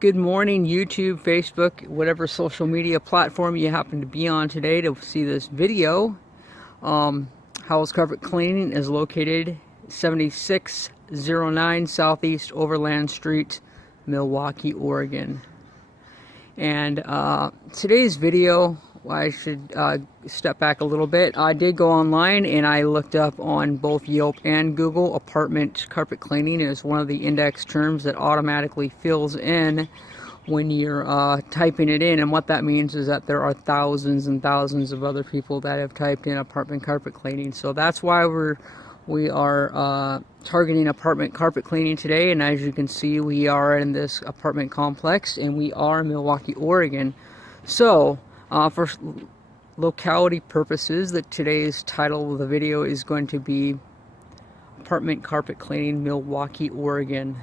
Good morning, YouTube, Facebook, whatever social media platform you happen to be on today to see this video. Howells Carpet Cleaning is located 7609 Southeast Overland Street, Milwaukie, Oregon. And today's video, I should step back a little bit. I did go online and I looked up on both Yelp and Google. Apartment carpet cleaning is one of the index terms that automatically fills in when you're typing it in. And what that means is that there are thousands and thousands of other people that have typed in apartment carpet cleaning. So that's why we are targeting apartment carpet cleaning today. And as you can see, we are in this apartment complex and we are in Milwaukie, Oregon. So for locality purposes, today's title of the video is going to be Apartment Carpet Cleaning, Milwaukie, Oregon.